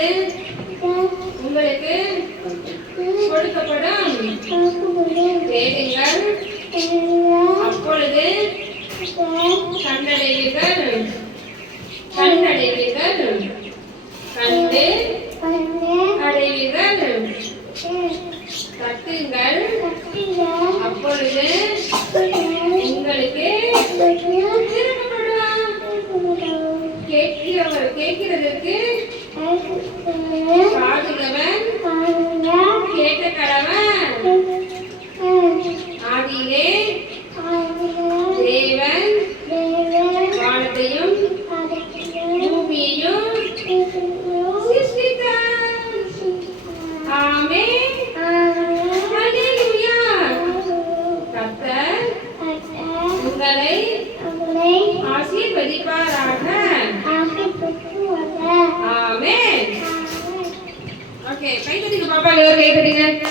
அப்பொழுது உங்களுக்கு கொடுக்கப்படும். கேளுங்கள், அப்பொழுது கண்டடைவீர்கள். கண்டடைவீர்கள், கண்டு அடைவீர்கள். தட்டுங்கள், அப்பொழுது உங்களுக்கு திறக்கப்படும். கேட்கிறதற்கு காதுள்ளவன் கேட்க கடவன். ஆதியிலே தேவன் வானத்தையும் பூமியையும் சிருஷ்டித்தார். ஆமென். ஹல்லேலூயா. கர்த்தர் உங்களை ஆசீர்வதிப்பாராக. ஆமென். ஓகே, கை தட்டுங்க பாப்பா, எல்லாரும் கை தட்டுங்க.